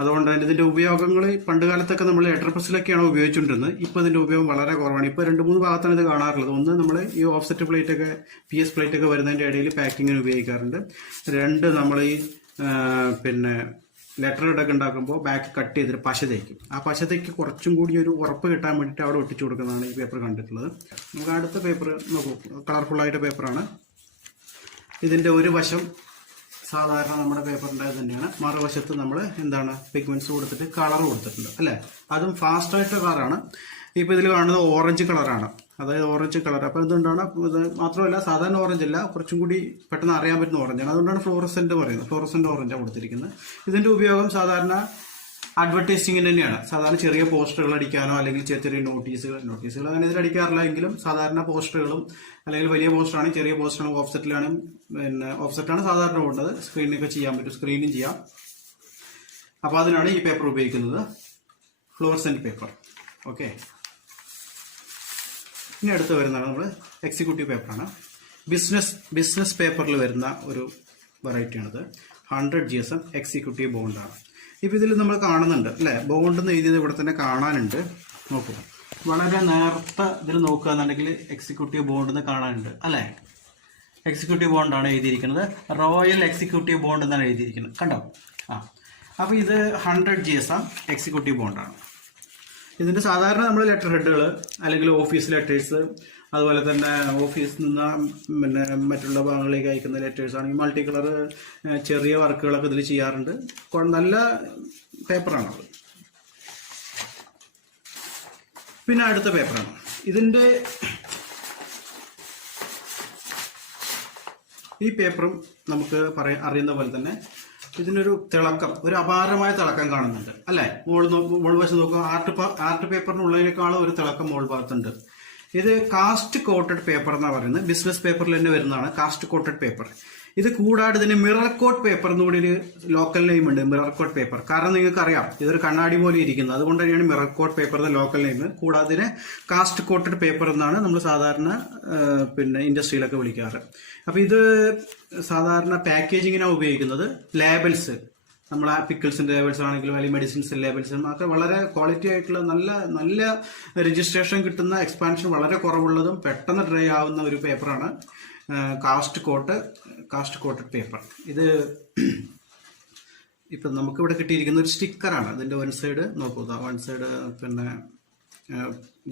അതുകൊണ്ട് തന്നെ ഇതിൻ്റെ ഉപയോഗങ്ങൾ പണ്ട് കാലത്തൊക്കെ നമ്മൾ ലെറ്റർ പ്രസ്സിലൊക്കെയാണ് ഉപയോഗിച്ചുകൊണ്ടിരുന്നത്. ഇപ്പോൾ ഇതിൻ്റെ ഉപയോഗം വളരെ കുറവാണ്. ഇപ്പോൾ 2-3 ഭാഗത്താണ് ഇത് കാണാറുള്ളത്. ഒന്ന്, നമ്മൾ ഈ ഓഫ്സെറ്റ് പ്ലേറ്റൊക്കെ PS പ്ലേറ്റൊക്കെ വരുന്നതിൻ്റെ ഇടയിൽ പാക്കിങ്ങിന് ഉപയോഗിക്കാറുണ്ട്. 2, നമ്മൾ ഈ പിന്നെ ലെറ്റർ ഇടൊക്കെ ഉണ്ടാക്കുമ്പോൾ ബാക്ക് കട്ട് ചെയ്തിട്ട് പശ തേക്കും. ആ പശ തേക്ക് കുറച്ചും കൂടി ഒരു ഉറപ്പ് കിട്ടാൻ വേണ്ടിയിട്ട് അവിടെ ഒട്ടിച്ചു കൊടുക്കുന്നതാണ് ഈ പേപ്പർ കണ്ടിട്ടുള്ളത്. നമുക്ക് അടുത്ത പേപ്പർ നോക്കൂ, കളർഫുള്ളായിട്ട് പേപ്പറാണ്. ഇതിൻ്റെ ഒരു വശം സാധാരണ നമ്മുടെ പേപ്പറിൻ്റെ തന്നെയാണ്. മറുവശത്ത് നമ്മൾ എന്താണ് പിഗ്മെന്റ്സ് കൊടുത്തിട്ട് കളർ കൊടുത്തിട്ടുണ്ട് അല്ലേ. അതും ഫാസ്റ്റായിട്ട് കളറാണ്. ഇപ്പോൾ ഇതിൽ കാണുന്നത് ഓറഞ്ച് കളറാണ്, അതായത് ഓറഞ്ച് കളർ. അപ്പോൾ ഇതുകൊണ്ടാണ്, ഇത് മാത്രമല്ല സാധാരണ ഓറഞ്ച് അല്ല, കുറച്ചും കൂടി പെട്ടെന്ന് അറിയാൻ പറ്റുന്ന ഓറഞ്ചാണ്. അതുകൊണ്ടാണ് ഫ്ലോറസെന്റ് പറയുന്നത്. ഫ്ലോറസെന്റ് ഓറഞ്ചാണ് കൊടുത്തിരിക്കുന്നത്. ഇതിന്റെ ഉപയോഗം സാധാരണ അഡ്വർടൈസിങ്ങിന് തന്നെയാണ്. സാധാരണ ചെറിയ പോസ്റ്ററുകൾ അടിക്കാനോ അല്ലെങ്കിൽ ചെറിയ നോട്ടീസുകൾ അങ്ങനെ ഇതിൽ അടിക്കാറില്ല. എങ്കിലും സാധാരണ പോസ്റ്ററുകളും അല്ലെങ്കിൽ വലിയ പോസ്റ്ററാണ്, ചെറിയ പോസ്റ്ററാണ്, ഓഫ്സെറ്റിലാണ്, പിന്നെ ഓഫ്സെറ്റാണ് സാധാരണ വേണ്ടത്. സ്ക്രീനൊക്കെ ചെയ്യാൻ പറ്റും, സ്ക്രീനും ചെയ്യാം. അപ്പോൾ അതിനാണ് ഈ പേപ്പർ ഉപയോഗിക്കുന്നത്, ഫ്ലോറസെന്റ് പേപ്പർ. ഓക്കെ, ഇനി അടുത്ത് വരുന്നതാണ് നമ്മൾ എക്സിക്യൂട്ടീവ് പേപ്പറാണ്. ബിസിനസ് പേപ്പറിൽ വരുന്ന ഒരു വെറൈറ്റിയാണിത്. 100 GSM എക്സിക്യൂട്ടീവ് ബോണ്ടാണ്. ഇപ്പോൾ ഇതിൽ നമ്മൾ കാണുന്നുണ്ട് അല്ലേ, ബോണ്ട് എന്ന് എഴുതിയത് ഇവിടെ തന്നെ കാണാനുണ്ട്. നോക്കൂ, വളരെ നേരത്തെ ഇതിൽ നോക്കുകയാണെന്നുണ്ടെങ്കിൽ എക്സിക്യൂട്ടീവ് ബോണ്ട് എന്ന് കാണാനുണ്ട് അല്ലേ. എക്സിക്യൂട്ടീവ് ബോണ്ടാണ് എഴുതിയിരിക്കുന്നത്. റോയൽ എക്സിക്യൂട്ടീവ് ബോണ്ട് എന്നാണ് എഴുതിയിരിക്കുന്നത്, കണ്ടോ. അപ്പോൾ ഇത് 100 GSM എക്സിക്യൂട്ടീവ് ബോണ്ടാണ്. ഇതിൻ്റെ സാധാരണ നമ്മൾ ലെറ്റർ ഹെഡുകൾ അല്ലെങ്കിൽ ഓഫീസ് ലെറ്റേഴ്സ്, അതുപോലെ തന്നെ ഓഫീസിൽ നിന്ന് പിന്നെ മറ്റുള്ള ഭാഗങ്ങളിലേക്ക് അയക്കുന്ന ലെറ്റേഴ്സ് ആണെങ്കിൽ മൾട്ടി കളർ ചെറിയ വർക്കുകളൊക്കെ ഇതിൽ ചെയ്യാറുണ്ട്. നല്ല പേപ്പറാണത്. പിന്നെ അടുത്ത പേപ്പറാണ് ഇതിൻ്റെ. ഈ പേപ്പറും നമുക്ക് അറിയുന്ന പോലെ തന്നെ ഇതിനൊരു തിളക്കം, ഒരു അപാരമായ തിളക്കം കാണുന്നുണ്ട് അല്ലേ. മോൾ വശം നോക്കുക, ആർട്ട് പേപ്പറിനുള്ളതിനേക്കാളും ഒരു തിളക്കം മോൾ ഭാഗത്തുണ്ട്. ഇത് കാസ്റ്റ് കോട്ടഡ് പേപ്പർ എന്നാണ് പറയുന്നത്. ബിസിനസ് പേപ്പറിൽ തന്നെ വരുന്നതാണ് കാസ്റ്റ് കോട്ടഡ് പേപ്പർ. ഇത് കൂടാതെ ഇതിന് മിറർ കോട്ട് പേപ്പർ എന്നുകൂടി ഒരു ലോക്കൽ നെയിം ഉണ്ട്, മിറർ കോട്ട് പേപ്പർ. കാരണം നിങ്ങൾക്ക് അറിയാം ഇതൊരു കണ്ണാടി പോലെ ഇരിക്കുന്നത്, അതുകൊണ്ട് തന്നെയാണ് മിറർ കോട്ട് പേപ്പർ എന്ന ലോക്കൽ നെയിം. കൂടാതെ ഇതിനെ കാസ്റ്റ് കോട്ടഡ് പേപ്പർ എന്നാണ് നമ്മൾ സാധാരണ പിന്നെ ഇൻഡസ്ട്രിയിലൊക്കെ വിളിക്കാറ്. അപ്പോൾ ഇത് സാധാരണ പാക്കേജിങ്ങിനാണ് ഉപയോഗിക്കുന്നത്. ലേബൽസ്, നമ്മൾ ആ പിക്കിൾസിന്റെ ലേബൽസ് ആണെങ്കിലും അല്ലെങ്കിൽ മെഡിസിൻസ് ലേബൽസും ഒക്കെ വളരെ ക്വാളിറ്റി ആയിട്ടുള്ള നല്ല രജിസ്ട്രേഷൻ കിട്ടുന്ന, എക്സ്പാൻഷൻ വളരെ കുറവുള്ളതും പെട്ടെന്ന് ഡ്രൈ ആവുന്ന ഒരു പേപ്പറാണ് കാസ്റ്റ് കോട്ടഡ് പേപ്പർ. ഇത് ഇപ്പം നമുക്കിവിടെ കിട്ടിയിരിക്കുന്ന ഒരു സ്റ്റിക്കറാണ്. അതിൻ്റെ വൺ സൈഡ് നോക്കൂ, വൺ സൈഡ് പിന്നെ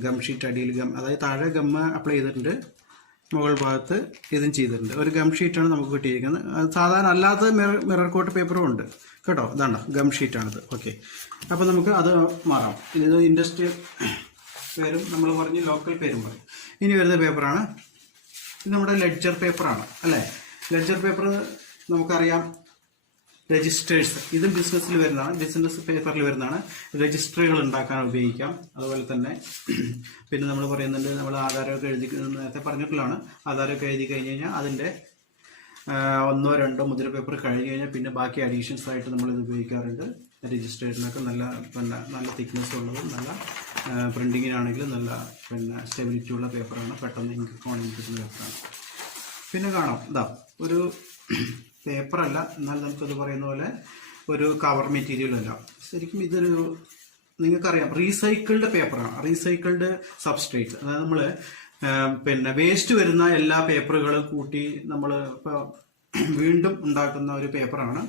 ഗം ഷീറ്റ്, അടിയിൽ ഗം, അതായത് താഴെ ഗമ്മ അപ്ലൈ ചെയ്തിട്ടുണ്ട്, മുകൾ ഭാഗത്ത് ഇതും ചെയ്തിട്ടുണ്ട്. ഒരു ഗം ഷീറ്റാണ് നമുക്ക് കിട്ടിയിരിക്കുന്നത്. സാധാരണ അല്ലാത്ത മിറർ കോട്ട് പേപ്പറും ഉണ്ട് കേട്ടോ. ഇതാണ് ഗം ഷീറ്റാണിത്. ഓക്കെ, അപ്പോൾ നമുക്ക് അത് മാറാം. ഇത് ഇൻഡസ്ട്രിയൽ പേരും നമ്മൾ പറഞ്ഞ് ലോക്കൽ പേരും പറയും. ഇനി വരുന്ന പേപ്പറാണ് ഇത് നമ്മുടെ ലെഡ്ജർ പേപ്പറാണ് അല്ലേ. ലെഡ്ജർ പേപ്പർ നമുക്കറിയാം, രജിസ്റ്റേഴ്സ്, ഇതും ബിസിനസ്സിൽ വരുന്നതാണ്, ബിസിനസ് പേപ്പറിൽ വരുന്നതാണ്. രജിസ്റ്ററുകൾ ഉണ്ടാക്കാൻ ഉപയോഗിക്കാം. അതുപോലെ തന്നെ പിന്നെ നമ്മൾ പറയുന്നുണ്ട്, നമ്മൾ ആധാരമൊക്കെ എഴുതി, നേരത്തെ പറഞ്ഞിട്ടുള്ളതാണ്, ആധാരമൊക്കെ എഴുതി കഴിഞ്ഞ് കഴിഞ്ഞാൽ അതിൻ്റെ 1 or 2 മുദ്ര പേപ്പർ കഴിഞ്ഞ് കഴിഞ്ഞാൽ പിന്നെ ബാക്കി അഡീഷൻസ് ആയിട്ട് നമ്മളിത് ഉപയോഗിക്കാറുണ്ട്. രജിസ്റ്റേഷനൊക്കെ നല്ല തിക്നെസ് ഉള്ളതും നല്ല പ്രിൻറ്റിങ്ങിനാണെങ്കിലും നല്ല സ്റ്റെബിലിറ്റി ഉള്ള പേപ്പറാണ്. പെട്ടെന്ന് ഇങ്ക് ഉണങ്ങി കിട്ടുന്ന പേപ്പറാണ്. പിന്നെ കാണാം, ഇതാ ഒരു പേപ്പറല്ല, എന്നാൽ നമുക്കത് പറയുന്ന പോലെ ഒരു കവർ മെറ്റീരിയലല്ല. ശരിക്കും ഇതൊരു നിങ്ങൾക്കറിയാം റീസൈക്കിൾഡ് പേപ്പറാണ്, റീസൈക്കിൾഡ് സബ്സ്ട്രേറ്റ്. അതായത് നമ്മൾ പിന്നെ വേസ്റ്റ് വരുന്ന എല്ലാ പേപ്പറുകളും കൂട്ടി നമ്മൾ ഇപ്പോൾ വീണ്ടും ഉണ്ടാക്കുന്ന ഒരു പേപ്പറാണ്.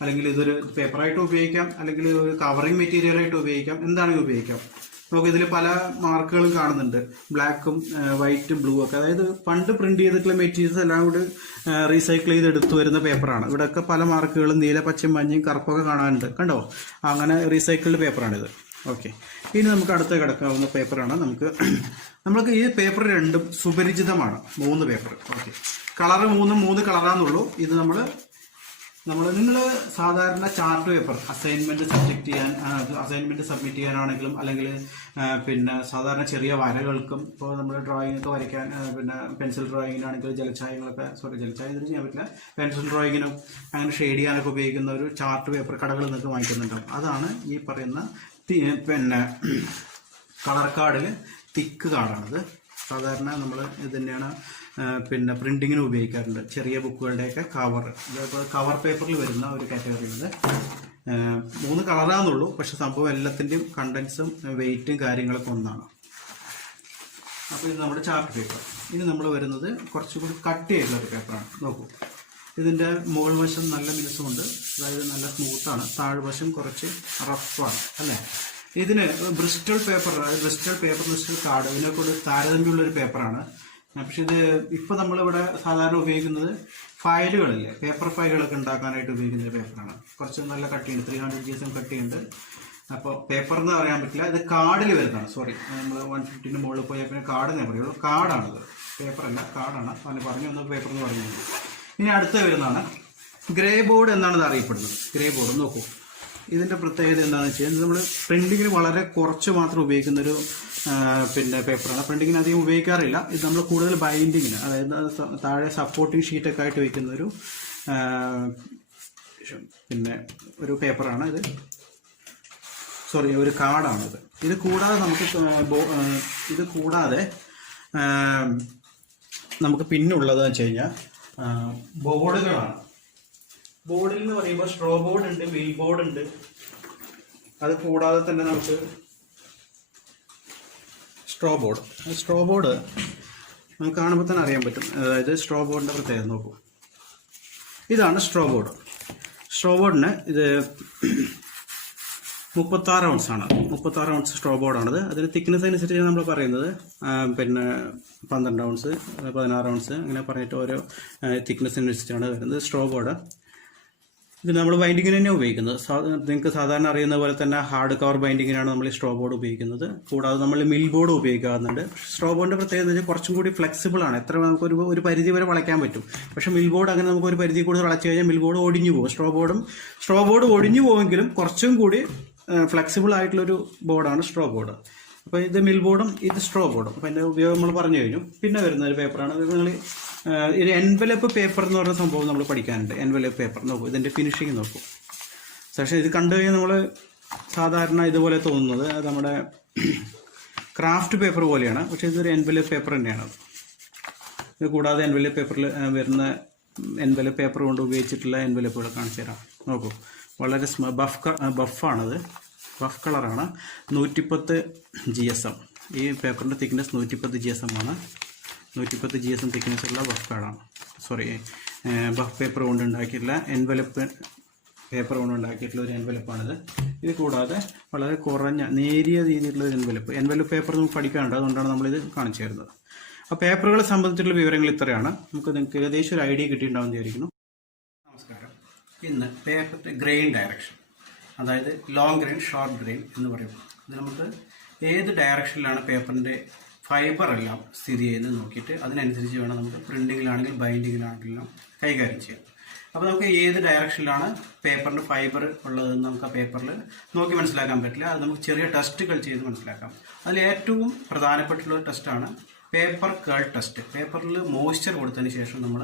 അല്ലെങ്കിൽ ഇതൊരു പേപ്പറായിട്ട് ഉപയോഗിക്കാം, അല്ലെങ്കിൽ ഒരു കവറിങ് മെറ്റീരിയലായിട്ട് ഉപയോഗിക്കാം, എന്താണെങ്കിലും ഉപയോഗിക്കാം. നമുക്ക് ഇതിൽ പല മാർക്കുകളും കാണുന്നുണ്ട്, ബ്ലാക്കും വൈറ്റും ബ്ലൂ ഒക്കെ. അതായത് പണ്ട് പ്രിന്റ് ചെയ്തിട്ടുള്ള മെറ്റീരിയൽസ് എല്ലാം കൂടി റീസൈക്കിൾ ചെയ്ത് എടുത്തു വരുന്ന പേപ്പറാണ്. ഇവിടെയൊക്കെ പല മാർക്കുകളും നീല, പച്ചയും, മഞ്ഞയും, കറുപ്പൊക്കെ കാണാനുണ്ട്, കണ്ടോ. അങ്ങനെ റീസൈക്കിൾഡ് പേപ്പറാണിത്. ഓക്കെ, ഇനി നമുക്ക് അടുത്ത് കിടക്കാവുന്ന പേപ്പറാണ്. നമ്മൾക്ക് ഈ പേപ്പർ രണ്ടും സുപരിചിതമാണ്, 3 പേപ്പർ. Okay, colour 3 കളറാന്നുള്ളൂ. ഇത് നിങ്ങൾ സാധാരണ ചാർട്ട് പേപ്പർ അസൈൻമെന്റ് സബ്മിറ്റ് ചെയ്യാനാണെങ്കിലും അല്ലെങ്കിൽ പിന്നെ സാധാരണ ചെറിയ വരകൾക്കും, ഇപ്പോൾ നമ്മൾ ഡ്രോയിങ് ഒക്കെ വരയ്ക്കാൻ, പിന്നെ പെൻസിൽ ഡ്രോയിങ്ങിനാണെങ്കിൽ ജലഛായങ്ങളൊക്കെ, ജലഛായ ഇതിന് ചെയ്യാൻ പറ്റില്ല, പെൻസിൽ ഡ്രോയിങ്ങിനും അങ്ങനെ ഷെയ്ഡ് ചെയ്യാനൊക്കെ ഉപയോഗിക്കുന്ന ഒരു ചാർട്ട് പേപ്പർ കടകളിൽ നിന്നൊക്കെ വാങ്ങിക്കുന്നുണ്ടാവും. അതാണ് ഈ പറയുന്ന പിന്നെ കളർ കാർഡിൽ തിക്ക് കാർഡാണിത്. സാധാരണ നമ്മൾ ഇത് തന്നെയാണ് പിന്നെ പ്രിന്റിങ്ങിന് ഉപയോഗിക്കാറുണ്ട്. ചെറിയ ബുക്കുകളുടെയൊക്കെ കവർ പേപ്പറിൽ വരുന്ന ഒരു കാറ്റഗറിയുള്ളത്. 3 കളറാണെന്നുള്ളൂ, പക്ഷെ സംഭവം എല്ലാത്തിൻ്റെയും കണ്ടൻസും വെയിറ്റും കാര്യങ്ങളൊക്കെ ഒന്നാണ്. അപ്പോൾ ഇത് നമ്മുടെ ചാർട്ട് പേപ്പർ. ഇനി നമ്മൾ വരുന്നത് കുറച്ചുകൂടി കട്ട് ചെയ്തിട്ടുള്ള ഒരു പേപ്പറാണ്. നോക്കൂ, ഇതിൻ്റെ മുകൾ വശം നല്ല മിനുസമുണ്ട്, അതായത് നല്ല സ്മൂത്താണ്. താഴ്വശം കുറച്ച് റഫാണ് അല്ലേ. ഇതിന് ബ്രിസ്റ്റൽ പേപ്പർ, അതായത് ബ്രിസ്റ്റൽ കാർഡ്, ഇതിനെക്കൂടി താരതമ്യമുള്ളൊരു പേപ്പറാണ്. പക്ഷെ ഇത് ഇപ്പോൾ നമ്മളിവിടെ സാധാരണ ഉപയോഗിക്കുന്നത് ഫയലുകളില്ലേ, പേപ്പർ ഫയലുകളൊക്കെ ഉണ്ടാക്കാനായിട്ട് ഉപയോഗിക്കുന്ന പേപ്പറാണ്. കുറച്ച് നല്ല കട്ടിയുണ്ട്, 300 GSM കട്ടിയുണ്ട്. അപ്പോൾ പേപ്പർ എന്ന് പറയാൻ പറ്റില്ല, ഇത് കാർഡിൽ വരുന്നതാണ്. സോറി, നമ്മൾ 150 മുകളിൽ പോയാൽ പിന്നെ കാർഡെന്നേ പറയുള്ളൂ. കാർഡാണിത്, പേപ്പറല്ല, കാർഡാണ്. അവന് പറഞ്ഞു ഒന്ന് പേപ്പർ എന്ന് പറഞ്ഞു. ഇനി അടുത്ത് വരുന്നതാണ് ഗ്രേ ബോർഡ് എന്നാണ് ഇത് അറിയപ്പെടുന്നത്. ഗ്രേ ബോർഡ് നോക്കൂ, ഇതിൻ്റെ പ്രത്യേകത എന്താണെന്ന് വെച്ച് കഴിഞ്ഞാൽ നമ്മൾ പ്രിൻറ്റിങ്ങിന് വളരെ കുറച്ച് മാത്രം ഉപയോഗിക്കുന്നൊരു പേപ്പറാണ്. പ്രിൻറ്റിങ്ങിന് അധികം ഉപയോഗിക്കാറില്ല. ഇത് നമ്മൾ കൂടുതൽ ബൈൻഡിങ്ങിന്, അതായത് താഴെ സപ്പോർട്ടിങ് ഷീറ്റൊക്കെ ആയിട്ട് വയ്ക്കുന്നൊരു ഒരു പേപ്പറാണ് ഇത്. സോറി, ഒരു കാർഡാണിത്. ഇത് കൂടാതെ നമുക്ക് പിന്നുള്ളതെന്ന് വെച്ച് കഴിഞ്ഞാൽ ബോർഡുകളാണ്. ബോർഡിൽ എന്ന് പറയുമ്പോൾ സ്ട്രോ ബോർഡ് ഉണ്ട്, വീൽ ബോർഡ് ഉണ്ട്. അത് കൂടാതെ തന്നെ നമുക്ക് സ്ട്രോ ബോർഡ് നമുക്ക് കാണുമ്പോൾ തന്നെ അറിയാൻ പറ്റും. അതായത് സ്ട്രോ ബോർഡിൻ്റെ പ്രത്യേകത നോക്കൂ, ഇതാണ് സ്ട്രോ ബോർഡ്. സ്ട്രോ ബോർഡിന് ഇത് 36 ounce ആണ്. 36 ounce സ്ട്രോ ബോർഡാണിത്. അതിന് തിക്നെസ് അനുസരിച്ച് നമ്മൾ പറയുന്നത് 12 ounce, 16 ounce അങ്ങനെ പറഞ്ഞിട്ട് ഓരോ തിക്നെസ് അനുസരിച്ചാണ് വരുന്നത് സ്ട്രോ ബോർഡ്. ഇത് നമ്മൾ ബൈൻഡിങ്ങിന് തന്നെ ഉപയോഗിക്കുന്നത്. നിങ്ങൾക്ക് സാധാരണ അറിയുന്ന പോലെ തന്നെ ഹാർഡ് കവർ ബൈൻഡിങ്ങിനാണ് നമ്മൾ ഈ സ്ട്രോ ബോർഡ് ഉപയോഗിക്കുന്നത്. കൂടാതെ നമ്മൾ മിൽ ബോർഡ് ഉപയോഗിക്കാറുണ്ട്. സ്ട്രോ ബോർഡിന്റെ പ്രത്യേകത എന്ന് വെച്ചാൽ കുറച്ചും കൂടി ഫ്ലെക്സിബിൾ ആണ്. എത്ര നമുക്ക് ഒരു പരിധി വരെ വളയ്ക്കാൻ പറ്റും. പക്ഷേ മിൽ ബോർഡ് അങ്ങനെ നമുക്ക് ഒരു പരിധി കൂടുതൽ വളച്ചു കഴിഞ്ഞാൽ മിൽ ബോർഡ് ഒടിഞ്ഞു പോകും. സ്ട്രോ ബോർഡ് ഒടിഞ്ഞു പോവെങ്കിലും കുറച്ചും കൂടി ഫ്ലെക്സിബിൾ ആയിട്ടുള്ളൊരു ബോർഡാണ് സ്ട്രോ ബോർഡ്. അപ്പോൾ ഇത് മിൽ ബോർഡും ഇത് സ്ട്രോ ബോർഡും. അപ്പോൾ അതിൻ്റെ ഉപയോഗം നമ്മൾ പറഞ്ഞു കഴിഞ്ഞു. പിന്നെ വരുന്ന ഒരു പേപ്പറാണ് നിങ്ങൾ ഒരു എൻവലപ്പ് പേപ്പർ എന്ന് പറയുന്ന സംഭവം നമ്മൾ പഠിക്കാനുണ്ട്. എൻവലപ്പ് പേപ്പർ നോക്കൂ, ഇതിൻ്റെ ഫിനിഷിങ് നോക്കൂ. പക്ഷേ ഇത് കണ്ടു കഴിഞ്ഞാൽ നമ്മൾ സാധാരണ ഇതുപോലെ തോന്നുന്നത് അത് നമ്മുടെ ക്രാഫ്റ്റ് പേപ്പർ പോലെയാണ്. പക്ഷേ ഇതൊരു എൻവലപ്പ് പേപ്പർ തന്നെയാണ്. ഇത് കൂടാതെ എൻവലപ്പ് പേപ്പറിൽ വരുന്ന എൻവലപ്പ് പേപ്പർ കൊണ്ട് ഉപയോഗിച്ചിട്ടുള്ള എൻവലപ്പുകൾ കാണിച്ചു തരാം. നോക്കൂ, വളരെ ബഫാണത്, ബഫ് കളറാണ്. 110 GSM. ഈ പേപ്പറിൻ്റെ തിക്നെസ് 110 GSM ആണ്. 110 GSM തിക്നെസ് ഉള്ള ബഫ് കാർഡാണ്. സോറി, ബഫ് പേപ്പർ കൊണ്ട് ഉണ്ടാക്കിയിട്ടുള്ള എൻവലപ്പ് പേപ്പർ കൊണ്ട് ഉണ്ടാക്കിയിട്ടുള്ള ഒരു എൻവലപ്പാണിത്. ഇത് കൂടാതെ വളരെ കുറഞ്ഞ നേരിയ രീതിയിലുള്ള ഒരു എൻവലപ്പ് പേപ്പർ നമുക്ക് പഠിക്കാനുണ്ട്. അതുകൊണ്ടാണ് നമ്മളിത് കാണിച്ചു തരുന്നത്. അപ്പോൾ പേപ്പറുകളെ സംബന്ധിച്ചിട്ടുള്ള വിവരങ്ങൾ ഇത്രയാണ്. നിങ്ങൾക്ക് ഏകദേശം ഒരു ഐഡിയ കിട്ടിയിട്ടുണ്ടാവും വിചാരിക്കുന്നു. നമസ്കാരം. ഇന്ന് പേപ്പറിൻ്റെ ഗ്രെയിൻ ഡയറക്ഷൻ, അതായത് ലോങ് ഗ്രെയിൻ, ഷോർട്ട് ഗ്രെയിൻ എന്ന് പറയുന്നത്, ഇത് നമുക്ക് ഏത് ഡയറക്ഷനിലാണ് പേപ്പറിൻ്റെ ഫൈബർ എല്ലാം സ്ഥിതി ചെയ്യുന്നത് നോക്കിയിട്ട് അതിനനുസരിച്ച് വേണം നമുക്ക് പ്രിൻറ്റിങ്ങിലാണെങ്കിലും ബൈൻഡിങ്ങിലാണെങ്കിലും കൈകാര്യം ചെയ്യാം. അപ്പോൾ നമുക്ക് ഏത് ഡയറക്ഷനിലാണ് പേപ്പറിൻ്റെ ഫൈബർ ഉള്ളതെന്ന് നമുക്ക് ആ പേപ്പറിൽ നോക്കി മനസ്സിലാക്കാൻ പറ്റില്ല. അത് നമുക്ക് ചെറിയ ടെസ്റ്റുകൾ ചെയ്ത് മനസ്സിലാക്കാം. അതിൽ ഏറ്റവും പ്രധാനപ്പെട്ടുള്ള ടെസ്റ്റാണ് പേപ്പർ കേൾ ടെസ്റ്റ്. പേപ്പറിൽ മോയ്സ്ചർ കൊടുത്തതിന് ശേഷം നമ്മൾ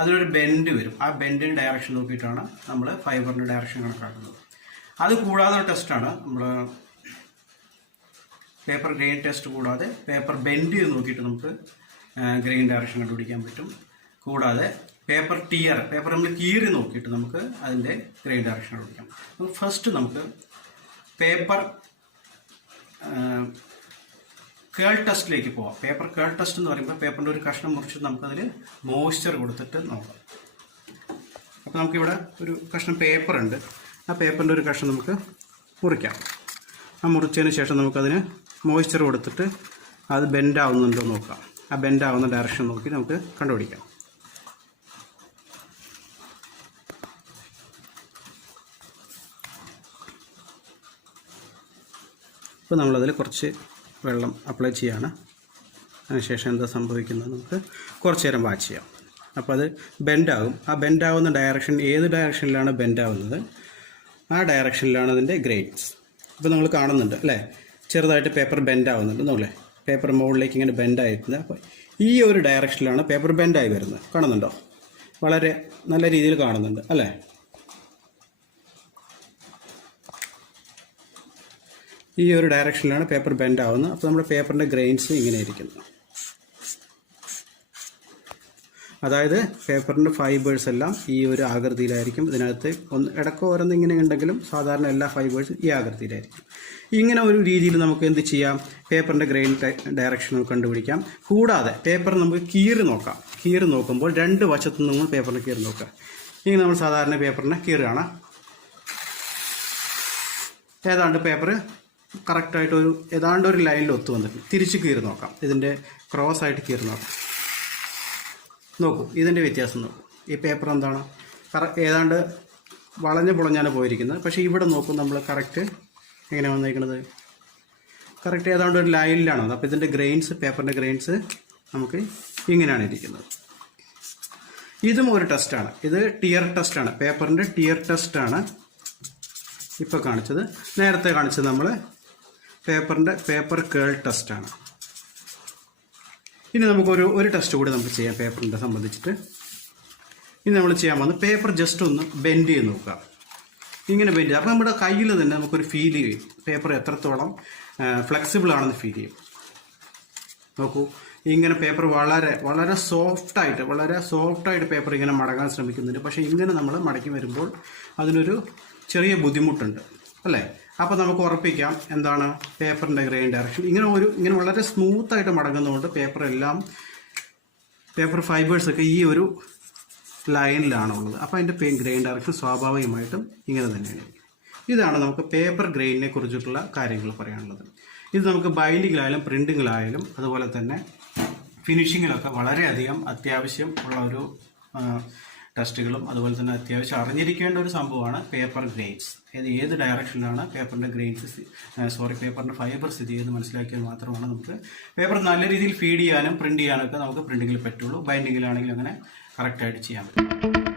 അതിലൊരു ബെൻഡ് വരും. ആ ബെൻഡിൻ്റെ ഡയറക്ഷൻ നോക്കിയിട്ടാണ് നമ്മൾ ഫൈബറിൻ്റെ ഡയറക്ഷൻ കണക്കാക്കുന്നത്. അത് കൂടാതെ ഒരു ടെസ്റ്റാണ് നമ്മൾ പേപ്പർ ഗ്രെയിൻ ടെസ്റ്റ്. കൂടാതെ പേപ്പർ ബെൻഡ് ചെയ്ത് നോക്കിയിട്ട് നമുക്ക് ഗ്രെയിൻ ഡയറക്ഷൻ കണ്ടുപിടിക്കാൻ പറ്റും. കൂടാതെ പേപ്പർ ടിയർ, പേപ്പർ നമ്മൾ കീറി നോക്കിയിട്ട് നമുക്ക് അതിൻ്റെ ഗ്രെയിൻ ഡയറക്ഷൻ കണ്ടുപിടിക്കാം. ഫസ്റ്റ് നമുക്ക് പേപ്പർ കേൾ ടെസ്റ്റിലേക്ക് പോവാം. പേപ്പർ കേൾ ടെസ്റ്റ് എന്ന് പറയുമ്പോൾ പേപ്പറിൻ്റെ ഒരു കഷ്ണം മുറിച്ച് നമുക്കതിൽ മോയ്സ്ചർ കൊടുത്തിട്ട് നോക്കാം. അപ്പോൾ നമുക്കിവിടെ ഒരു കഷ്ണം പേപ്പർ ഉണ്ട്. ആ പേപ്പറിൻ്റെ ഒരു കഷ്ണം നമുക്ക് മുറിക്കാം. ആ മുറിച്ചതിന് ശേഷം നമുക്കതിന് മോയ്സ്ചർ കൊടുത്തിട്ട് അത് ബെൻഡ് ആവുന്നുണ്ടോ നോക്കാം. ആ ബെൻഡ് ആവുന്ന ഡയറക്ഷൻ നോക്കി നമുക്ക് കണ്ടുപിടിക്കാം. ഇപ്പോൾ നമ്മളതിൽ കുറച്ച് വെള്ളം അപ്ലൈ ചെയ്യാണ്. അതിനുശേഷം എന്താ സംഭവിക്കുന്നത് നമുക്ക് കുറച്ച് നേരം വാച്ച് ചെയ്യാം. അപ്പോൾ അത് ബെൻഡാകും. ആ ബെൻഡാവുന്ന ഡയറക്ഷൻ, ഏത് ഡയറക്ഷനിലാണ് ബെൻഡാവുന്നത് ആ ഡയറക്ഷനിലാണ് അതിൻ്റെ ഗ്രെയിൻസ്. ഇപ്പോൾ നമ്മൾ കാണുന്നുണ്ട് അല്ലേ, ചെറുതായിട്ട് പേപ്പർ ബെൻഡാവുന്നുണ്ട് എന്നല്ലേ, പേപ്പർ മുകളിലേക്ക് ഇങ്ങനെ ബെൻഡായിരിക്കുന്നത്. അപ്പോൾ ഈ ഒരു ഡയറക്ഷനിലാണ് പേപ്പർ ബെൻഡായി വരുന്നത്. കാണുന്നുണ്ടോ? വളരെ നല്ല രീതിയിൽ കാണുന്നുണ്ട് അല്ലേ. ഈ ഒരു ഡയറക്ഷനിലാണ് പേപ്പർ ബെൻഡ് ആവുന്നത്. അപ്പോൾ നമ്മുടെ പേപ്പറിൻ്റെ ഗ്രെയിൻസ് ഇങ്ങനെ ഇരിക്കുന്നു. അതായത് പേപ്പറിൻ്റെ ഫൈബേഴ്സ് എല്ലാം ഈ ഒരു ആകൃതിയിലായിരിക്കും. ഇതിനകത്ത് ഇടയ്ക്ക് ഓരോന്ന് ഇങ്ങനെ ഉണ്ടെങ്കിലും സാധാരണ എല്ലാ ഫൈബേഴ്സും ഈ ആകൃതിയിലായിരിക്കും. ഇങ്ങനെ ഒരു രീതിയിൽ നമുക്ക് എന്ത് ചെയ്യാം, പേപ്പറിൻ്റെ ഗ്രെയിൻ ഡയറക്ഷൻ കണ്ടുപിടിക്കാം. കൂടാതെ പേപ്പർ നമുക്ക് കീറി നോക്കാം. കീറി നോക്കുമ്പോൾ രണ്ട് വശത്തു നിന്ന് നമ്മൾ പേപ്പറിനെ കീറി നോക്കാം. ഇങ്ങനെ നമ്മൾ സാധാരണ പേപ്പറിനെ കീറുകയാണ്. ഏതാണ്ട് പേപ്പർ കറക്റ്റായിട്ട് ഏതാണ്ട് ഒരു ലൈനിൽ ഒത്തു വന്നിട്ടുണ്ട്. തിരിച്ച് കീറി നോക്കാം. ഇതിൻ്റെ ക്രോസ് ആയിട്ട് കീറി നോക്കാം. നോക്കൂ, ഇതിൻ്റെ വ്യത്യാസം നോക്കൂ. ഈ പേപ്പർ എന്താണ് ഏതാണ്ട് വളഞ്ഞ് പൊളഞ്ഞാണ് പോയിരിക്കുന്നത്. പക്ഷേ ഇവിടെ നോക്കും നമ്മൾ കറക്റ്റ് എങ്ങനെ വന്നിരിക്കുന്നത്, കറക്റ്റ് ഏതാണ്ട് ഒരു ലൈനിലാണ് വന്നത്. അപ്പോൾ ഇതിൻ്റെ ഗ്രെയിൻസ്, പേപ്പറിൻ്റെ ഗ്രെയിൻസ് നമുക്ക് ഇങ്ങനെയാണ് ഇരിക്കുന്നത്. ഇതും ഒരു ടെസ്റ്റാണ്. ഇത് ടിയർ ടെസ്റ്റാണ്, പേപ്പറിൻ്റെ ടിയർ ടെസ്റ്റാണ് ഇപ്പോൾ കാണിച്ചത്. നേരത്തെ കാണിച്ചത് നമ്മൾ പേപ്പറിൻ്റെ പേപ്പർ കേൾ ടെസ്റ്റാണ്. ഇനി നമുക്കൊരു ടെസ്റ്റ് കൂടി നമുക്ക് ചെയ്യാം പേപ്പറിൻ്റെ സംബന്ധിച്ചിട്ട്. ഇനി നമ്മൾ ചെയ്യാൻ പോകുന്നത് പേപ്പർ ജസ്റ്റ് ഒന്ന് ബെൻഡ് ചെയ്ത് നോക്കുക. ഇങ്ങനെ ബെൻഡ് ചെയ്യുക. അപ്പോൾ നമ്മുടെ കയ്യിൽ തന്നെ നമുക്കൊരു ഫീൽ ചെയ്യും പേപ്പർ എത്രത്തോളം ഫ്ലെക്സിബിൾ ആണെന്ന് ഫീൽ ചെയ്യും. നോക്കൂ, ഇങ്ങനെ പേപ്പർ വളരെ വളരെ സോഫ്റ്റായിട്ട് പേപ്പർ ഇങ്ങനെ മടങ്ങാൻ ശ്രമിക്കുന്നുണ്ട്. പക്ഷേ ഇങ്ങനെ നമ്മൾ മടക്കി വരുമ്പോൾ അതിനൊരു ചെറിയ ബുദ്ധിമുട്ടുണ്ട് അല്ലേ? അപ്പോൾ നമുക്ക് ഉറപ്പിക്കാം എന്താണ് പേപ്പറിൻ്റെ ഗ്രെയിൻ ഡയറക്ഷൻ. ഇങ്ങനെ വളരെ സ്മൂത്തായിട്ട് മടങ്ങുന്നതുകൊണ്ട് പേപ്പർ ഫൈബേഴ്സൊക്കെ ഈ ഒരു ലൈനിലാണുള്ളത്. അപ്പോൾ അതിൻ്റെ ഗ്രെയിൻ ഡയറക്ഷൻ സ്വാഭാവികമായിട്ടും ഇങ്ങനെ തന്നെയാണ്. ഇതാണ് നമുക്ക് പേപ്പർ ഗ്രെയിനിനെ കുറിച്ചിട്ടുള്ള കാര്യങ്ങൾ പറയാനുള്ളത്. ഇത് നമുക്ക് ബൈൻഡിങ്ങിലായാലും പ്രിൻറ്റിങ്ങിലായാലും അതുപോലെ തന്നെ ഫിനിഷിങ്ങിലൊക്കെ വളരെയധികം അത്യാവശ്യം ഉള്ള ഒരു ടെസ്റ്റുകളും അതുപോലെ തന്നെ അത്യാവശ്യം അറിഞ്ഞിരിക്കേണ്ട ഒരു സംഭവമാണ് പേപ്പർ ഗ്രെയിൻസ്. ഏത് ഡയറക്ഷനിലാണ് പേപ്പറിൻ്റെ പേപ്പറിൻ്റെ ഫൈബർ സ്ഥിതി ചെയ്ത് മനസ്സിലാക്കിയാൽ മാത്രമാണ് നമുക്ക് പേപ്പർ നല്ല രീതിയിൽ ഫീഡ് ചെയ്യാനും പ്രിൻറ്റ് ചെയ്യാനൊക്കെ നമുക്ക് പ്രിൻറ്റിങ്ങിൽ പറ്റുള്ളൂ. ബൈൻഡിങ്ങിലാണെങ്കിലും അങ്ങനെ കറക്റ്റായിട്ട് ചെയ്യാൻ പറ്റും.